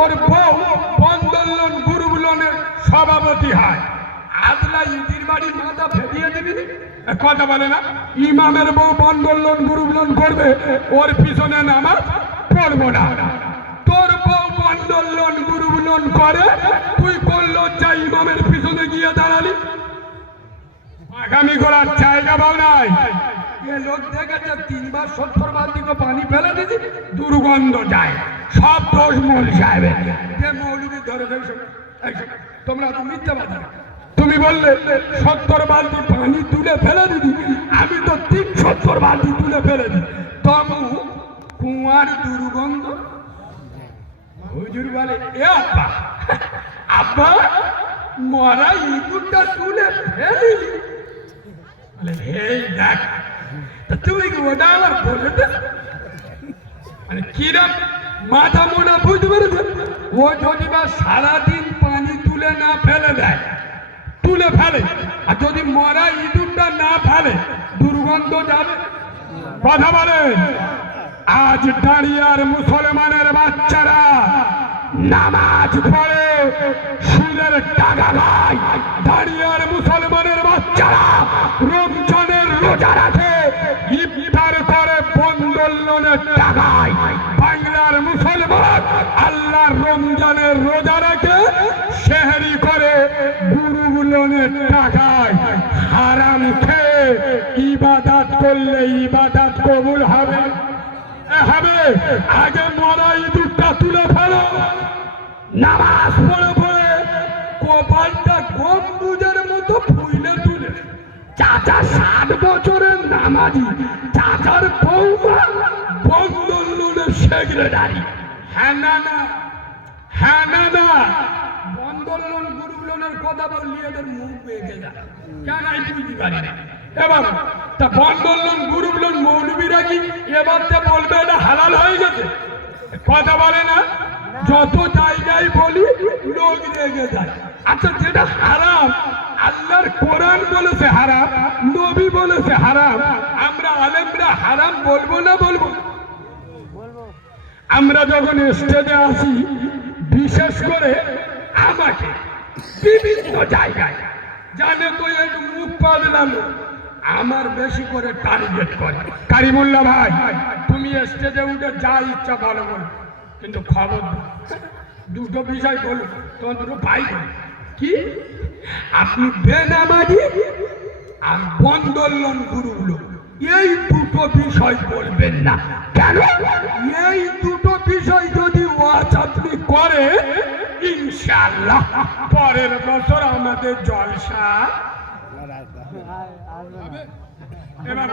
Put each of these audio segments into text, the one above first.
ওর বউ বন্দোলন গুরুগুলনের সভাপতি হয়। আদলা ইটির বাড়ি মাথা ফেলিয়ে দিবি? কথা বলে না, ইমামের বউ বন্দোলন গুরুগুলন করবে, ওর পিছনে নামাজ পড়ব না। তোর বউ বন্দোলন গুরুগুলন করে, তুই করল যা ইমামের পিছনে গিয়ে দাঁড়ালি? আগামী করার জায়গা পাও নাই। ফেলে তুমি বললে সত্তর বালতি পানি তুলে ফেলে দিদি আমি তো তিন সত্তর বালতি তুলে ফেলে দিই তবু কুয়ার দুর্গন্ধ বলে, এ আব্বা আব্বা, মরা ইঁদুরটা তুলে এই দেখ তা তুই কি ওটা আমার বলে দে মানে কিরম মাথা মোনা বুঝতে ও যদি বা সারাদিন পানি তুলে না ফেলে দেয় তুলে ফেলে আর যদি মরা ইঁদুরটা না ফেলে দুর্গন্ধ যাবে কথা আজ দাঁড়িয়ার মুসলমানের বাচ্চারা নামাজ পড়ে সুদের টাকা খায় দাঁড়িয়ার মুসলমানের বাচ্চারা রমজানের রোজা রাখে। ইফতার করে বন্দোলনের টাকায়। বাংলার মুসলমান আল্লাহর রমজানের রোজা রাখে শেহরি করে গুরুগুলনের টাকায়। হারাম খেয়ে ইবাদাত করলে ইবাদাত কবুল হবে। হবে, আগে মরা ইঁদুরটা তুলে ফেলো, নামাজ পড়ে চাচা ষাট বছরের নামাজি চাচার বৌমা বন্দোলনের সেক্রেটারি হ্যাঁ না না হ্যাঁ না না। বন্দোলন গুরুগুলনের কথা বললি, এদের মুখ বেঁকে যায় কেন আমি বুঝতে পারি না এবার, তা বন্দোলন গুরুগুলন মৌলবীরা কি এবার তে বলবে এটা হালাল হয়ে গেছে? কথা বলে না? যত জায়গায় বলি, লোক রেগে যায়। আচ্ছা যেটা হারাম আল্লাহর কোরআন বলেছে হারাম, নবী বলেছে হারাম। আমরা আলেমরা হারাম বলব না বলব? আমরা যখন স্টেজে আসি বিশেষ করে আমাকে বিভিন্ন জায়গায়, জানে তো একটু মুখ পাবলাম আমার বেশি করে টার্গেট করে। কারিমুল্লা ভাই, তুমি স্টেজে উঠে যা ইচ্ছা ভালো বলো। কিন্তু খবর, দুটো বিষয় বলো, তোমার দুটো ভাই বলো। কি? আপনি বেনামাজি আর বন্দোলন গুরুগুলো এই দুটো বিষয় বলবেন না। কেন? এই দুটো বিষয় যদি ওয়াজ আপনি করে ইনশাআল্লাহ পরের বছর আমাদের জলসা। এবার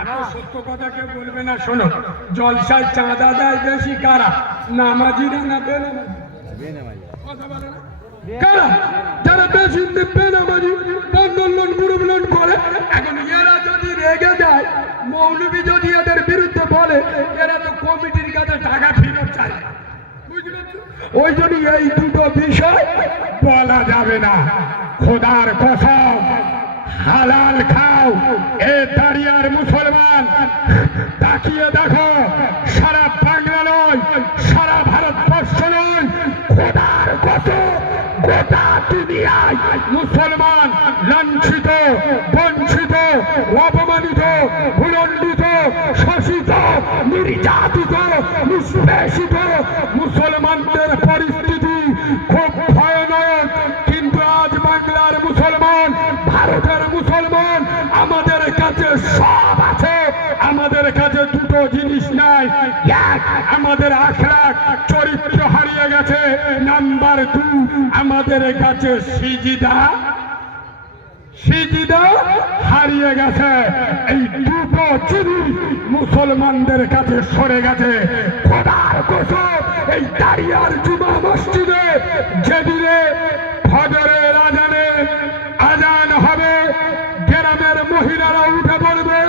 এত সত্য কথা কেউ বলবে না, শোনো। জলসায় চাঁদা দেয় বেশি কারা? নামাজিরা না বেনামাজি? কথা বলে না? কারা? যারা বেশি বেনামাজি বন্দোলন গুরুবলন করে, এখন এরা যদি রেগে যায়, মৌলবী যদি এদের বিরুদ্ধে বলে, এরা তো কমিটির কাছে টাকা ফেরত চায়। ওই জন্য এই দুটো বিষয় বলা যাবে না। খোদার কসম, হালাল খাও, এ দাঁড়িয়ার মুসলমান, তাকিয়ে দেখো। মুসলমান, লাঞ্ছিত, বঞ্চিত, অপমানিত, ভুলণ্ডিত শোষিত নির্যাতিত, নিষ্পেষিত মুসলমানদের পরিস্থিতি খুব ভয়ানক। কিন্তু আজ বাংলার মুসলমান, ভারতের মুসলমান, আমাদের কাছে সব আছে। আমাদের কাছে দুটো জিনিস নাই। এক, আমাদের আখড়া চরিত্র নাম্বার দু আমাদের কাছে সিজিদা। সিজিদা হারিয়ে গেছে। এই দুটো জিনিস মুসলমানদের কাছে সরে গেছে। খোদার কসম, এই দাঁড়িয়ার জুমা মসজিদে যেদিনে ফজরের আজানে আজান হবে, গ্রামের মহিলারা উঠে পড়বে,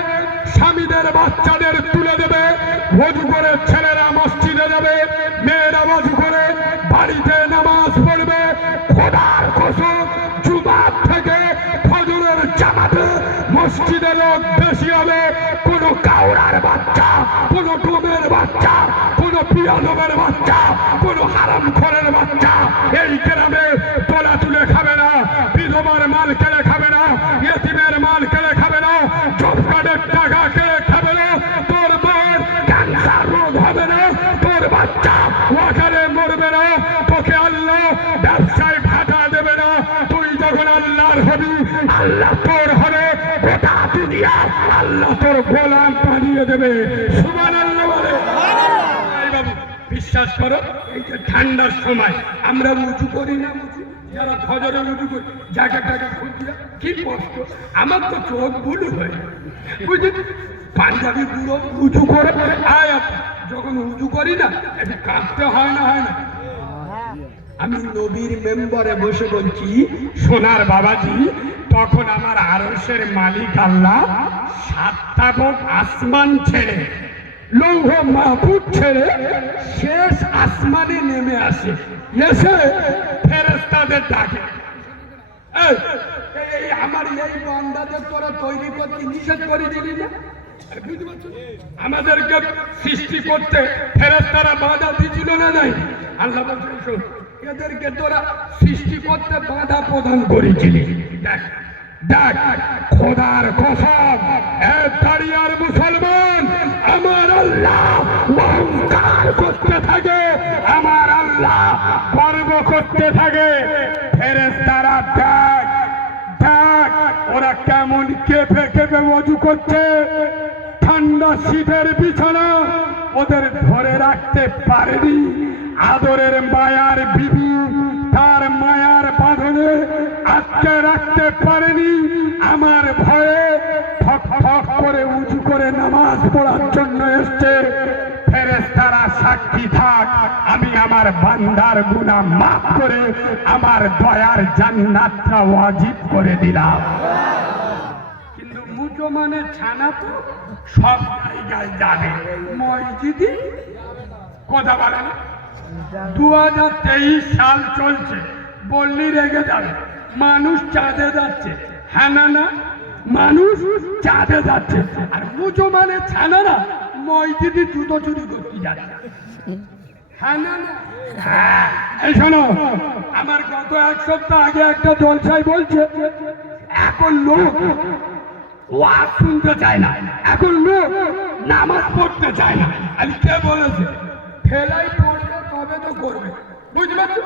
স্বামীদের বাচ্চাদের তুলে দেবে, ভোজ করে মসজিদে লোক বেশি হবে কোনো কাউরার বাচ্চা, কোনো ডোমের বাচ্চা, কোনো পিয়ানোবের বাচ্চা, কোন হারাম খরের বাচ্চা। এই গ্রামে তোলা তুলে খাবে না, বিধবার মাল কেড়ে খাবে না, ইয়েতিমের মাল কেড়ে খাবে না, জব কার্ডের টাকা কেড়ে খাবে না, তোর বোন ক্যান্সার রোগ হবে না, তোর বাচ্চা ওয়াকারে মরবে না, তোকে আল্লাহ ব্যবসায় ভাটা দেবে না, তুই যখন আল্লাহর হবি, আল্লাহ তোর গোটা দুনিয়া আল্লাহ তোর গোলাম বানিয়ে দেবে বিশ্বাস করো, এই যে ঠান্ডার সময়, আমরা উঁচু করি না, উঁচু। যারা ফজরে উঁচু করি জায়গা টাকা খুঁজি কি কষ্ট। আমার তো চোখ বুলু হয় বুঝলি? পাঞ্জাবি পুরো উঁচু করে, আয়। যখন উঁচু করি না একটু কাঁদতে হয় না হয় না। আমি নবীর মেম্বারে বসে বলছি সোনার বাবাজি তখন আমার আরসের মালিক আল্লাহ সাতটা ভোগ আসমান ছেড়ে লৌহ মাহফুজ ছেড়ে শেষ আসমানে নেমে আসে। এসে ফেরেস্তাদের ডাকে। এই, আমার এই বান্দাদের তোরা তৈরি করতে নিষেধ করে দিলি না? আমাদেরকে সৃষ্টি করতে ফেরেস্তারা বাধা দিছিল না নাই? আল্লাহ বলছেন শোন, এদেরকে তোরা সৃষ্টি করতে বাধা প্রদান করেছিলি। দেখ দেখ, খোদার কসম দাঁড়িয়ার মুসলমান, আমার আল্লাহ অহংকার করতে থাকে, আমার আল্লাহ গর্ব করতে থাকে। ফেরেস্তারা দেখ দেখ, ওরা কেমন কেঁপে কেঁপে মজু করছে। ঠান্ডা শীতের বিছানা ওদের ধরে রাখতে পারেনি। আদরের মায়ার বিবি, তার মায়ার বাঁধনে আটকে রাখতে পারেনি। আমার ভয়ে ঠক ঠক করে উঁচু করে নামাজ পড়ার জন্য এসছে। ফেরেস্তারা সাক্ষী থাক, আমি আমার বান্দার গুনাহ মাফ করে আমার দয়ার জান্নাতটা ওয়াজিব করে দিলাম। কিন্তু মুজো মানে ছানা তো সব জায়গায় যাবে। মসজিদি কথা বলে না? দু হাজার তেইশ সাল চলছে। বললি রেগে যাবে। মানুষ চাঁদে যাচ্ছে। হ্যাঁ না মানুষ চাঁদে যাচ্ছে। আর মুজো মানে ছানা না মসজিদি জুতো চুরি করতে যাচ্ছে। হ্যাঁ? হ্যাঁ, আমার গত এক সপ্তাহ আগে একটা জলসাই বলছে এখন লোক ওয়াজ শুনতে চায় না। এখন লোক নামাজ পড়তে চায় না। আর কে বলেছে? তো করবে। বুঝতে পারছ?